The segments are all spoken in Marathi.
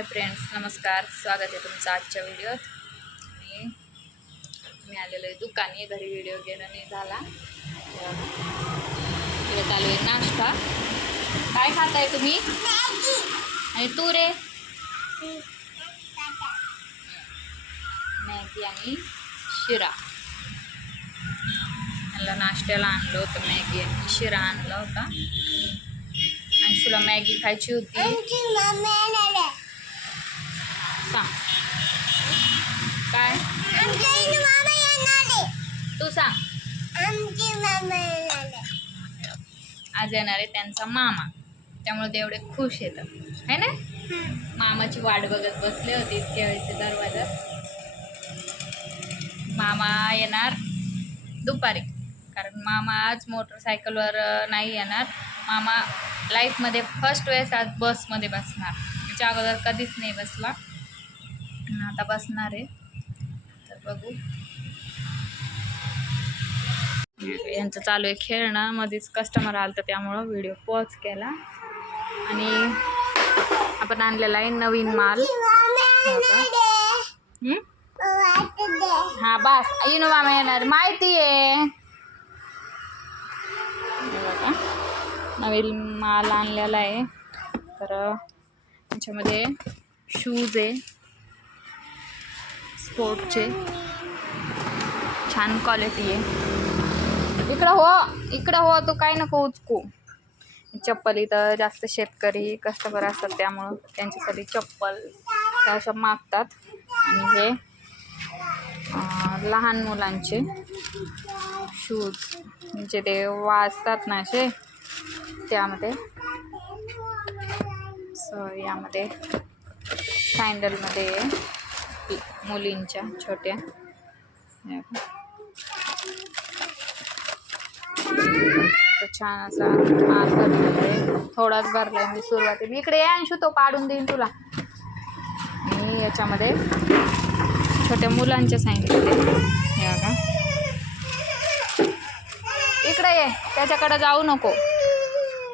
हाय फ्रेंड्स नमस्कार. स्वागत आहे तुमचं आजच्या व्हिडिओत. आणि मी आलेलो आहे दुकानी घरी व्हिडिओ घेणं नाही झाला. इकडे चालू आहे नाश्ता. काय खाताय तुम्ही? आणि तू रे? मॅगी आणि शिरा. मला नाश्त्याला आणलं होतं मॅगी आणि शिरा आणला होता. आणि तुला मॅगी खायची होती. सांग. काय? तू सांग. आज येणार आहे त्यांचा मामा. त्यामुळे ते एवढे खुश येतात. है ना? मामाची वाट बघत बसले होते इतक्या वेळेचे दरवाजात मामा येणार दुपारी. कारण मामा आज मोटरसायकलवर नाही येणार. मामा लाईफमध्ये फर्स्ट वेळेस आज बसमध्ये बसणार. त्याच्या अगोदर कधीच नाही बसला. आता बसणार आहे. तर बघू. यांचं चालू आहे खेळणं. मध्येच कस्टमर आलं तर त्यामुळं व्हिडिओ पॉज केला. आणि आपण आणलेला आहे नवीन माल. हा बस. इनोवा येणार माहिती आहे. नवीन माल आणलेला आहे. तर त्याच्यामध्ये शूज आहे. स्पोर्टचे. छान क्वालिटी आहे. इकडं हो इकडं हो तू काय नको उचकू. चप्पल इथं जास्त शेतकरी कस्टमर असतात त्यामुळं त्यांच्यासाठी चप्पल असं अशा मागतात. आणि हे लहान मुलांचे शूज म्हणजे ते वाजतात ना असे त्यामध्ये. सो यामध्ये सँडलमध्ये मुलींच्या छोट्या. छान असा आहे. थोडाच भरलाय मी सुरुवातीला. इकडे ये अंशू तो पाडून देईन तुला. आणि याच्यामध्ये छोट्या मुलांच्या सांगितले या का इकडे ये त्याच्याकडे जाऊ नको.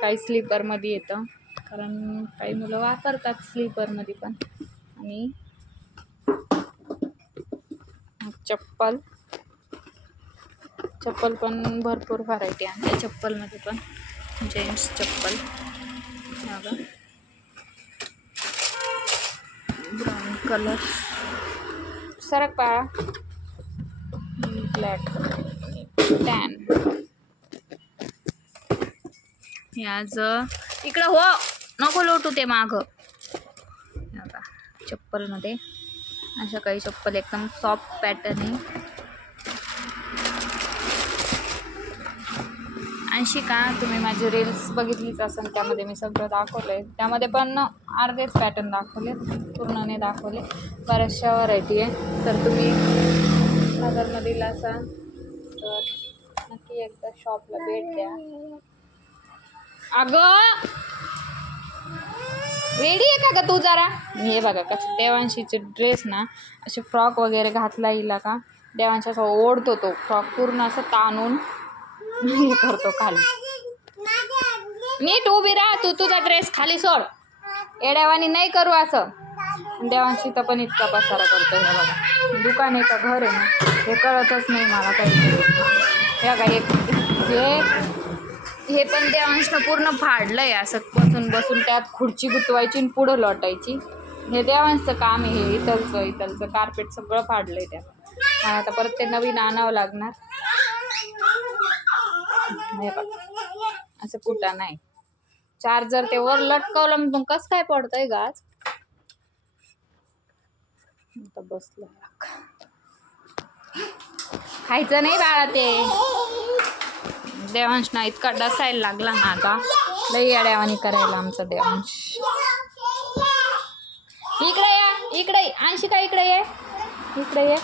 काही स्लीपरमध्ये येतं. कारण काही मुलं वापरतात स्लीपरमध्ये पण. आणि चप्पल. चप्पल पण भरपूर व्हरायटी आहे. चप्पलमध्ये पण जेंट्स चप्पल. ब्राऊन कलर सरक ब्लॅक टॅन याज इकडं हो नको लोटू ते मागं. चप्पलमध्ये. अशा काही चप्पल एकदम सॉफ्ट पॅटर्न आहे. ऐंशी का तुम्ही माझी रील्स बघितलीच असेल त्यामध्ये मी सगळं दाखवलं आहे त्यामध्ये पण अर्धेच पॅटर्न दाखवले पूर्ण नाही दाखवले. बऱ्याचशा व्हरायटी आहे. तर तुम्ही सागरमधील असाल तर नक्की एकदा शॉपला भेट द्या. अगं! रेडी आहे का ग तू जरा? हे बघा कसं देवांशीचे ड्रेस ना असे फ्रॉक वगैरे घातला येईल का देवांशी असं ओढतो तो फ्रॉक पूर्ण असं ताणून हे करतो खाली. नीट उभी राहा तू तुझा ड्रेस खाली सोड. येड्यावानी नाही करू असं. देवांशी तर पण इतका पसारा करतो हे बघा. दुकान आहे का घर आहे ना हे कळतच नाही मला काही. हे बघा एक हे हे पण देवांशनं पूर्ण फाडलंय असं बसून बसून त्यात खुर्ची गुतवायची आणि पुढं लोटायची. हे देवांशचं काम आहे हे इथलचं इथलचं कार्पेट सगळं फाडलंय त्यात. आता परत ते नवीन आणावं लागणार. हे बघ असं कुठं नाही. चार्जर ते वर लटकवलं मग कसं काय पडतंय गाज आता बसलं. खायचं नाही बाळा ते. देवांश ना इतका डसायला लागला ना आता. लई अड्यावानी करायला आमचा देवांश. इकडे या इकडे ये. अंशिका इकडे ये. इकडे ये.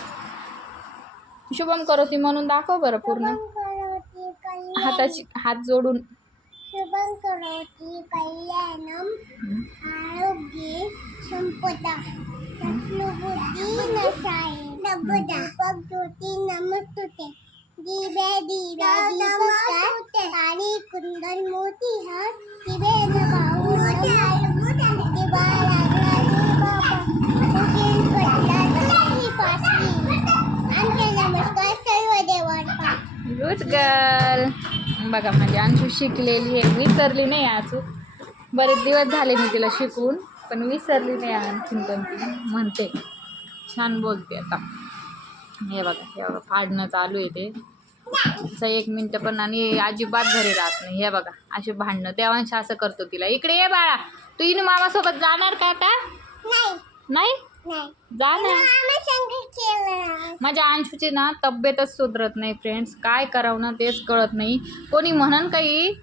शुभम करोती म्हणून दाखव बरं पूर्ण. हाताची हात जोडून. शुभं करोति कल्याणं आरोग्ये संपदा. नसाय. नबदा नमस्तुते. दिवे दिवा दीपकात आणि कुंदन मोती हा दिवे भाऊ गर्ल. बघा म्हणजे अंशू शिकलेली आहे. विसरली नाही अजून बरेच दिवस झाले मी तिला शिकून पण विसरली नाही आणखीन पण ती. म्हणते. छान बोलते आता. हे बघा हे बघा फाडणं चालू आहे ते. असं एक मिनटं पण आणि अजिबात घरी राहत नाही. हे बघा असे भांडणं. देवांश असं करतो तिला. इकडे ये बाळा. तू इनू मामासोबत जाणार का आता? नाही. नाही? नाही. जा ना. मामा संग खेळणार माझ्या अंशूची ना तब्येतच सुधरत नाही फ्रेंड्स काय करावं ना तेच कळत नाही. कोणी म्हणन काही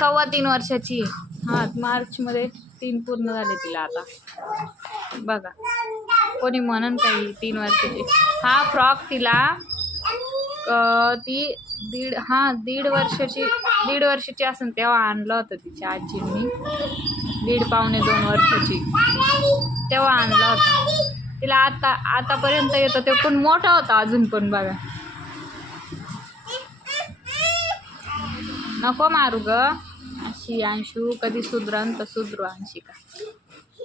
सव्वा तीन वर्षाची. हा मार्चमध्ये तीन पूर्ण झाले तिला आता. बघा. कोणी म्हणन काही तीन वर्षाची? हा फ्रॉक तिला. ती दीड हां दीड वर्षाची दीड वर्षाची असेल तेव्हा आणलं होतं तिच्या आजींनी. दीड पावणे दोन वर्षाची. तेव्हा आणला होता. तिला आता आतापर्यंत येतं ते पण मोठा होता अजून पण बघा. नको मारू ग. अशी अंशू कधी सुधरण तर सुधरू अंशिका.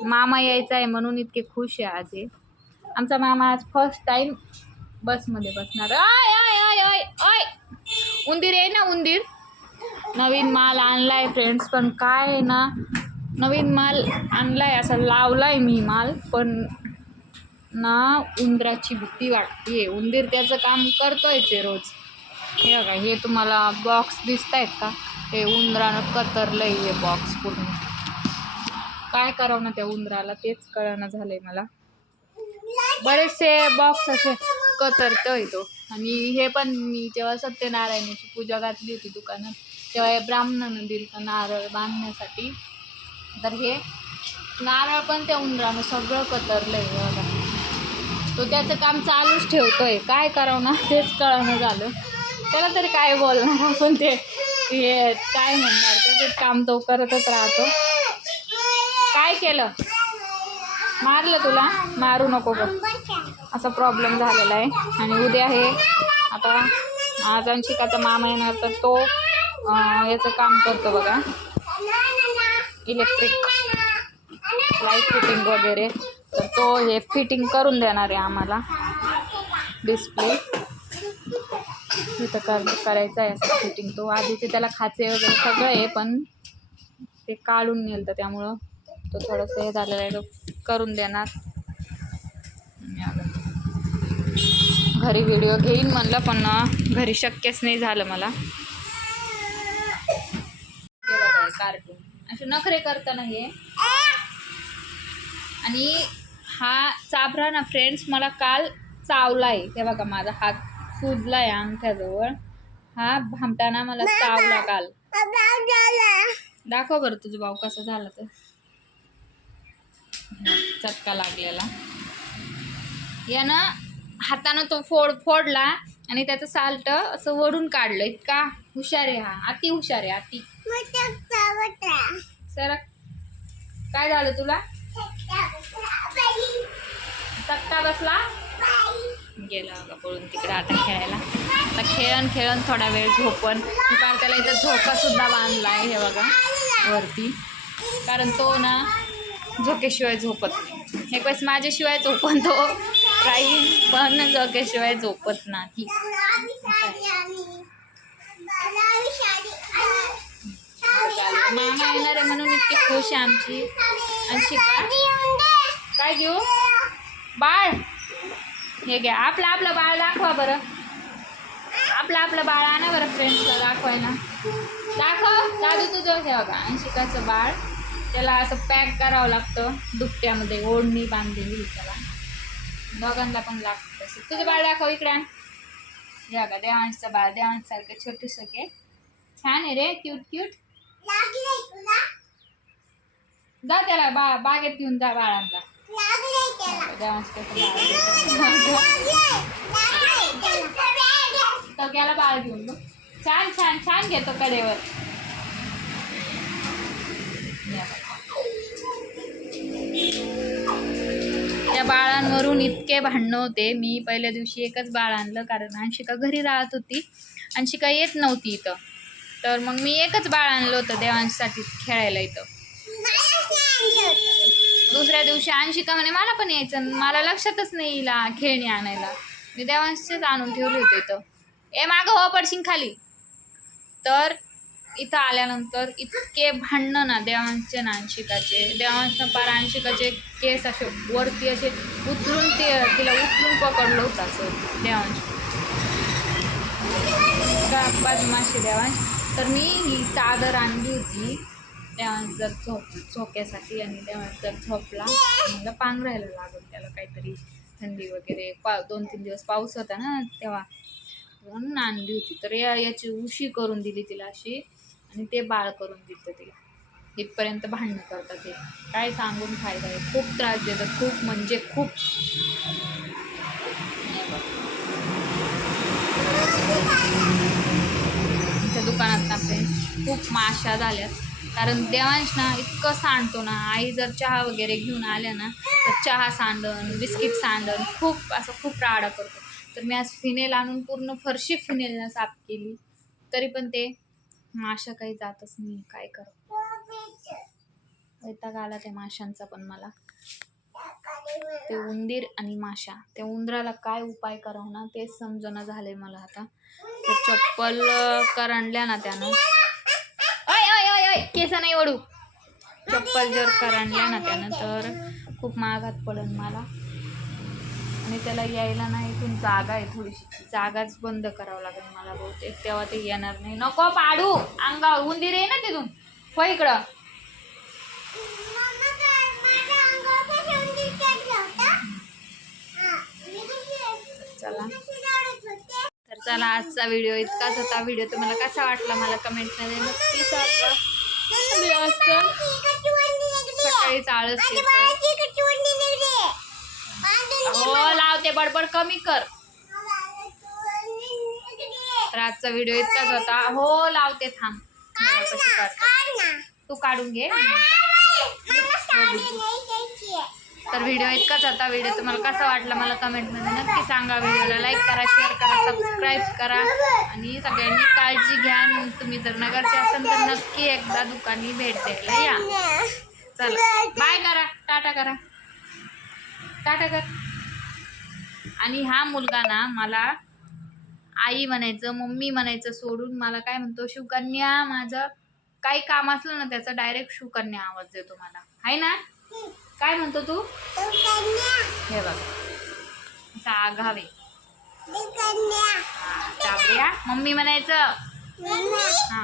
मामा यायचा आहे म्हणून इतके खुश आहे आज. हे. आमचा मामा आज फर्स्ट टाइम बसमध्ये बसणार. आय आय आय आय आय. उंदीर आहे ना उंदीर. नवीन माल आणलाय फ्रेंड्स पण काय आहे ना नवीन माल आणलाय असा लावलाय मी माल पण ना उंदराची भीती वाटते उंदीर त्याचं काम करतोय आहे रोज. हे बघा हे तुम्हाला बॉक्स दिसत आहेत का? ते उंदरानं कतरलंय हे बॉक्स पूर्ण. काय करावं ना त्या उंदराला तेच कळणं झालंय मला. बरेचसे बॉक्स असे कतरतोय तो. आणि हे पण मी जेव्हा सत्यनारायणाची पूजा घातली होती दुकानात तेव्हा हे ब्राह्मणानं दिलं नारळ बांधण्यासाठी. तर हे नारळ पण त्या उंदरानं सगळं कतरलंय आहे बघा. तो त्याचं काम चालूच ठेवतोय. काय करावं ना तेच कळणं झालं. त्याला तरी काय बोलणार आपण ते? हे काय म्हणणार? त्याचं काम तो करतच राहतो. काय केलं? मारलं तुला? मारू नको बघ असा प्रॉब्लेम झालेला आहे. आणि उद्या हे आता आज अंशिकाचा मामा येणार तर तो याचं काम करतो बघा. इलेक्ट्रिक लाइट फिटिंग वगैरे. तर तो हे फिटिंग करून देणार आहे आम्हाला. डिस्प्ले इथं कर करायचं आहे असं फिटिंग तो आधीचे त्याला खाचे वगैरे सगळं आहे पण ते काढून नेलं तर त्यामुळं. तो थोडंसं हे झालेलं आहे तो करून देणार. घरी व्हिडिओ घेईन म्हणलं पण घरी शक्यच नाही झालं मला. कार्टून असे नखरे करताना हे. आणि हा चाभरा ना फ्रेंड्स मला काल चावला आहे ते बघा माझा हात सुजलाय अंगठ्याजवळ. हा भामटाना मला चावला काल. दाखव बरं तुझा भाऊ कसा झाला तर चटका लागलेला. यानं हातानं तो फोड फोडला आणि त्याचं साल्ट असं वडून काढलं. इतका हुशार आहे हा. अति हुशार आहे अति. सर काय झालं तुला? चक्का बसला? गेला पळून तिकडे आता खेळायला. आता खेळण खेळण थोडा वेळ झोपण कारण त्याला इथं झोका सुद्धा आहे हे बघा वरती. कारण तो ना झोकेशिवाय झोपत नाही. एक वेळेस माझ्याशिवाय झोपन तो. काही पण झोकेशिवाय झोपत नाही. चालेल. मामा येणार आहे म्हणून इतकी खुश आहे आमची. अंशिका काय घेऊ? बाळ. हे घ्या. आपलं आपलं बाळ दाखवा बरं. आपलं आपलं बाळ आणा बरं फ्रेंड्सला दाखवायला. दाखव. दादू तुझं हे बघा. अंशिकाचं बाळ. त्याला असं पॅक करावं लागतं. दुपट्यामध्ये ओढणी बांधलेली त्याला. दोघांना पण लागत. तसं तुझं बाळ दाखव इकडे आण. का बघा देवांशचं बाळ देवांशसारखं छोटूसं के. छान आहे रे क्यूट क्यूट जा त्याला बा बागेत घेऊन जा बाळांना. देवांश कसं बाळ तो गेला बाळ घेऊन. छान छान छान घेतो कडेवर. बाळांवरून इतके भांडणं होते. मी पहिल्या दिवशी एकच बाळ आणलं कारण अंशिका घरी राहत होती. अंशिका येत नव्हती इथं. तर मग मी एकच बाळ आणलं होतं देवांशसाठी खेळायला इथं. दुसऱ्या दिवशी अंशिका म्हणे मला पण यायचं. मला लक्षातच नाही हिला खेळणी आणायला. मी देवांशीच आणून ठेवले होते इथं. ए मागं हो पडशीन खाली. तर इथं आल्यानंतर इतके भांडणं ना देवांचे ना अंशिकाचे. देवांचं पार अंशिकाचे केस असे वरती असे उचलून ते तिला उचलून पकडलं होतं असं देवांश बदमाशी देवांश तर मी ही चादर आणली होती देवांश जर झोप झोक्यासाठी आणि देवांश जर झोपला म्हणलं पांघरायला लागून त्याला काहीतरी थंडी वगैरे. पा दोन तीन दिवस पाऊस होता ना तेव्हा. म्हणून आणली होती. तर या याची उशी करून दिली तिला अशी. आणि ते बाळ करून दिलं तिला इथपर्यंत भांडणं करतात ते. काय सांगून फायदा आहे? खूप त्रास देतात खूप म्हणजे खूप. आमच्या दुकानात ना फ्रेंड्स खूप माशा झाल्यात. कारण देवांश ना इतकं सांडतो ना आई जर चहा वगैरे घेऊन आल्या ना तर चहा सांडण बिस्किट सांडण खूप असं खूप राडा करतो. तर मी आज फिनेल आणून पूर्ण फरशी फिनेलनं साफ केली. तरी पण ते माशा काही जातच नाही काय कर? वैताग आला त्या माशांचा पण मला. ते उंदीर आणि माशा त्या उंदराला काय उपाय करावं ना तेच समजणं झाले मला आता. तर चप्पल अं, करंडल्या ना त्यानं. अय अय अय अय केस नाही ओढू. चप्पल जर करंडल्या ना त्यानं तर खूप महागात पडन मला. आणि त्याला यायला ना इथून जागा आहे थोडीशी. जागाच बंद करावं लागेल मला बहुतेक. तेव्हा ते येणार नाही. नको पाडू. अंगावर उंदीर आहे ना तिथून. हो इकडं चला. तर चला आजचा व्हिडिओ इतकाच होता. व्हिडिओ तुम्हाला कसा वाटला मला कमेंटमध्ये नक्की सांगा. सकाळीच आळस. हो लावते. बडबड कमी कर. तर आजचा व्हिडिओ इतकाच होता. हो लावते थांब बघा कशी करते. तू काढून घे. तर व्हिडिओ इतकाच होता. व्हिडिओ तुम्हाला कसा वाटला मला कमेंटमध्ये नक्की सांगा. व्हिडिओला लाईक करा शेअर करा सबस्क्राईब करा. आणि सगळ्यांनी काळजी घ्या. तुम्ही जर नगरचे असाल तर नक्की एकदा दुकानी भेट द्यायला या. चला. बाय करा. टाटा करा. टाटा कर. आणि हा मुलगा ना मला आई म्हणायचं मम्मी म्हणायचं सोडून मला काय म्हणतो शिवकन्या माझं काही काम असलं ना त्याचा डायरेक्ट शिवकन्या आवाज देतो मला. आहे ना? काय म्हणतो तू? हे बघ. आघावे मम्मी म्हणायचं. हा.